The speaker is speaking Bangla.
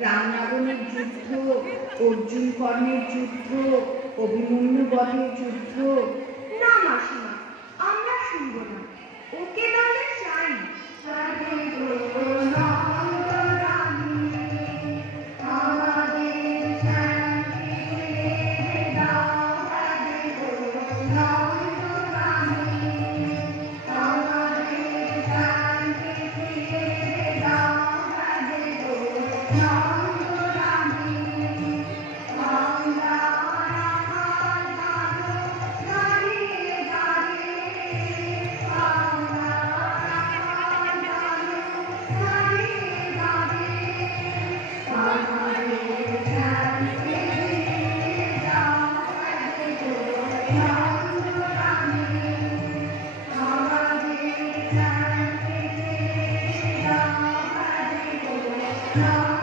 রাম রাবণের যুদ্ধ, অর্জুন কর্ণের যুদ্ধ, অভিমন্যু বধের যুদ্ধ। না মাসিমা, আমরা শুনব না, ওকে দলে চাই। No.